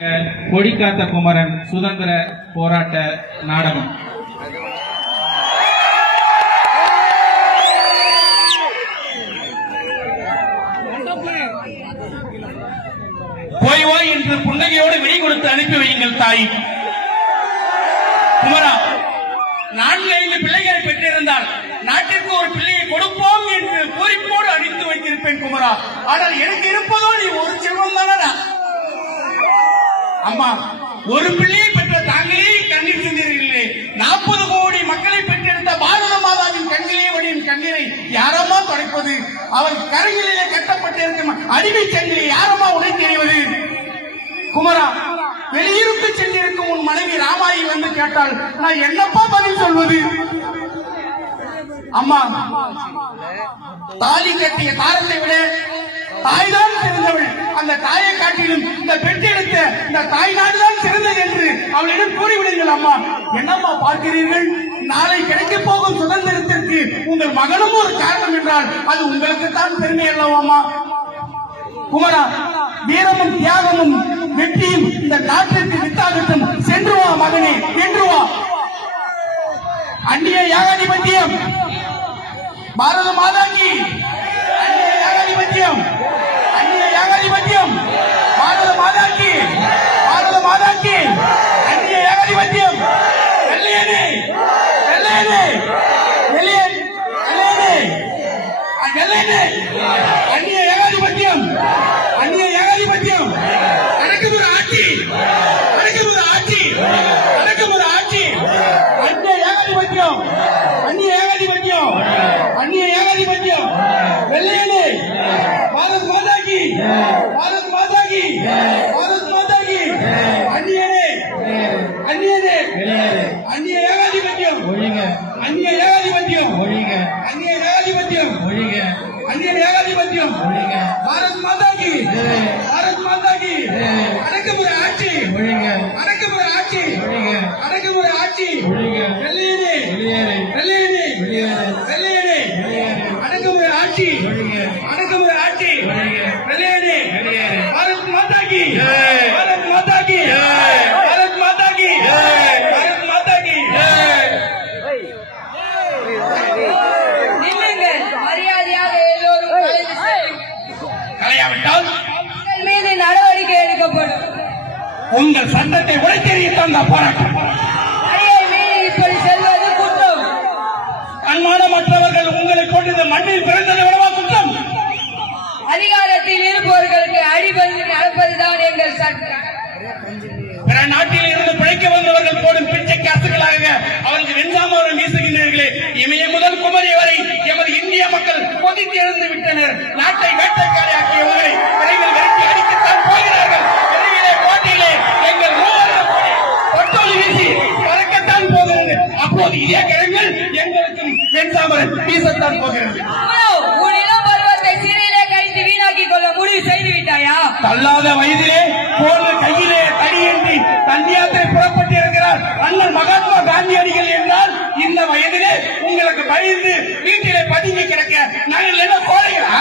கொடிக்காத்த குமரன் சுதந்திர போராட்ட நாடகம். போய் போய் என்று புன்னகையோடு விடை கொடுத்து அனுப்பி வையுங்கள் தாய். குமரா, 4-5 பிள்ளைகளை பெற்றிருந்தால் நாட்டிற்கு ஒரு பிள்ளையை கொடுப்போம் என்று பூரிப்போடு அடித்து வைத்திருப்பேன் குமரா. ஆனால் எனக்கு இருப்பதோ நீ ஒரு செல்வம் தானடா. அம்மா, ஒரு பிள்ளையை பெற்ற தாங்களே கண்ணீர் சிந்தீர்களே. 40 கோடி மக்களை பெற்றெடுத்த பாரத மாதாவின் கண்ணிலே வடியும் கண்ணீரை யாரம்மா துடைப்பது? அவர் கரையிலே கட்டப்பட்டிருக்கும் அடிமை சங்கிலி யாரம்மா உடைத்து எறிவது? குமரா, வெளியிருந்து சென்றிருக்கும் உன் மனைவி ராமாயி வந்து கேட்டால் நான் என்னப்பா பதில் சொல்வது? அம்மா, தாலி கட்டிய தாரத்தை விட தாய்தான் சிறந்தவள். அந்த தாயை காட்டிலும் இந்த பெற்றெடுத்த இந்த தாய் நாடுதான் சிறந்தது என்று அவளிடம் கூறிவிடுங்கள். அம்மா, என்னம்மா பார்க்கிறீர்கள்? நாளை கிடைக்க போகும் சுதந்திரத்திற்கு உங்கள் மகனும் ஒரு காரணம் என்றால் அது உங்களுக்கு தான் பெருமை அல்லவாமா? குமரா, வீரமும் தியாகமும் வெற்றியும் இந்த நாட்டிற்கு வித்தாகட்டும். சென்று வா மகனே, சென்று வா. அந்நிய ஏகாதிபத்தியம் பாரத மாதாக்கி, அந்நிய ஏகாதிபத்தியம், அந்நிய ஏகாதிபத்தியம் பாரத மாதாக்கி, பாரத மாதாக்கி, அந்நிய ஏகாதிபத்தியம். வெள்ளையனே, வெள்ளையனே, வெள்ளையனே, வெள்ளையனே, அந்நிய ஏகாதிபத்தியம், அந்நிய ஏகாதிபத்தியம். அடக்குமுறை ஆட்சி, அடக்குமுறை ஆட்சி, அடக்குமுறை ஆட்சி. அந்நிய ஏகாதிபத்தியம், அந்நிய ஏகாதிபத்தியம், அந்நிய ஏகாதிபத்தியம். வெள்ளையனே, பாரத் மாதாகி, பாரத் மாதாகி, பாரத் மாதாகி. அந்நியனே, அந்நியனே, அந்நிய ஏகாதிபத்தியம், அந்நிய ஏகாதிபத்தியம், அந்நிய ஏகாதிபத்தியம், அந்நிய ஏகாதிபத்தியம். பாரத் மாதாகி, பாரத் மாதாகி. அடக்குமுறை ஆட்சி, அடக்குமுறை ஆட்சி, அடக்குமுறை ஆட்சி. வெள்ளையனே, வெள்ளையனே, வெள்ளையனே, அடக்குமுறை ஆட்சி, அடக்குமுறை ஆட்சி. வெள்ளையனே, பாரத் மாதாகி, பாரத் மாதாகி, பாரத் மாதாகி, பாரத் மாதாகி. நில்லுங்கள், மரியாதையாக எல்லோரும் கலையாவிட்டால் மீது நடவடிக்கை எடுக்கப்படும். உங்கள் சட்டத்தை உடைத்தெறியத்தான் இந்த போராட்டம். அடியை மீறி இப்படி செல்வது குற்றம். அன்மானமற்றவர்கள் உங்களை கொண்டு இந்த மண்ணில் பிறந்ததை விடவா குற்றம்? அதிகாரத்தில் இருப்பவர்களுக்கு அடிபணிந்து நடப்பதுதான் எங்கள் சட்டம். பிற நாட்டில் இருந்து பிழைக்க வந்தவர்கள் போடும் பிச்சை காசுகளாக அவருக்கு வெஞ்சாமரம் வீசுகின்றீர்களே. இமய முதல் குமரி வரை எமது இந்திய மக்கள் கொதித்து எழுந்து விட்டனர். நாட்டை வேட்டைக்காரியாக்கிய உங்களை விரைவில் விரட்டி அடிக்கத்தான் போகிறார்கள். விரைவிலே போட்டியிலே எங்கள் ஒட்டொலி வீசி பறக்கத்தான் போகிறது. அப்போது இதே கிழங்கள் எங்களுக்கும் வெஞ்சாமரம் வீசத்தான் போகிறது. உன் இளம் பருவத்தை சிறையிலே கழித்து வீணாக்கிக் கொள்ள முடிவு செய்து விட்டாயா? தள்ளாத வயதிலே போன கையிலே தடியேந்தி தந்தியாத்திரை புறப்பட்டிருக்கிறார் அண்ணன் மகாத்மா காந்தியடிகள் என்றால் இந்த வயதிலே உங்களுக்கு பயந்து வீட்டிலே பதுங்கி கிடக்க நாங்கள் என்ன கோழைகளா?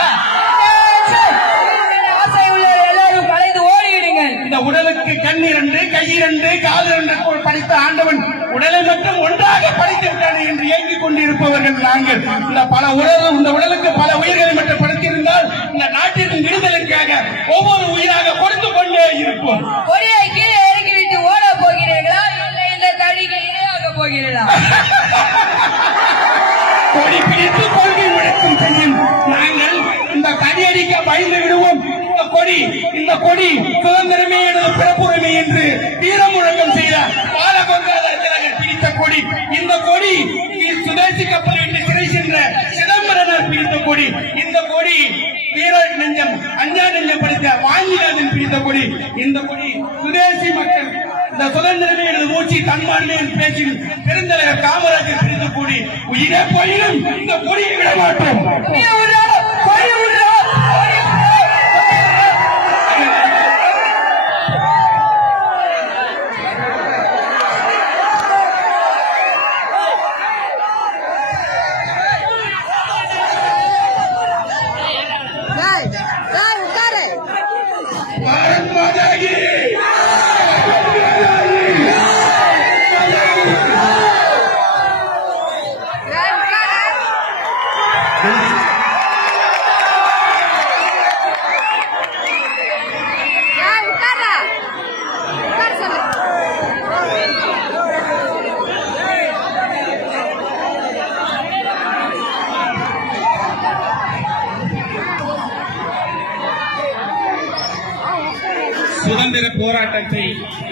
ஆசை உள்ள எல்லாரும் கலைந்து ஓடிவிடுங்கள். இந்த உடலுக்கு கண் 2, கை 2, கால் 2 படித்த ஆண்டவன் உடலை மட்டும் ஒன்றாக படைத்து விட்டானே என்று ஏங்கிக் கொண்டிருப்பவர்கள் நாங்கள். இந்த உடலுக்கு பல உயிர்களை மட்டும் படைத்திருந்தால் இந்த நாட்டின் விடுதலுக்காக ஒவ்வொரு உயிராக கொடுத்து கொண்டே இருப்போம். கொடியை கீழே இறக்கிவிட்டு ஓட போகிறீர்களா, இல்லை இந்த தடிக்கு இணையாக போகிறீர்களா? கொடி பிடித்து கொள்கை முழக்கம் செய்யும் நாங்கள் இந்த தடியடிக்க பயந்து விடுவோம். இந்த கொடி சுதந்திரமே எனது பிறப்புரிமை என்று வீரமுழக்கம் செய்த பாலகங்காதர திலகர் பிடித்த கொடி. இந்த கொடி சுதேசி கப்பல் விட்டு சிறை சென்ற சிதம்பரனார் பிடித்த கொடி. இந்த கொடி வீர நெஞ்சம் அஞ்சா நெஞ்சம் படித்த வாஞ்சிநாதன் பிடித்த கொடி. இந்த கொடி சுதேசி மக்கள் இந்த சுதந்திரமே எனது மூச்சு தன்மான்மையின் பேச்சில் பெருந்தலைவர் காமராஜர் பிடித்த கொடி. உயிரே போயினும் இந்த கொடியை விட மாட்டோம். भारत माता की சுதந்திர போராட்டத்தை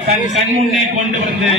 தன் கண்முன்னே கொண்டு வந்து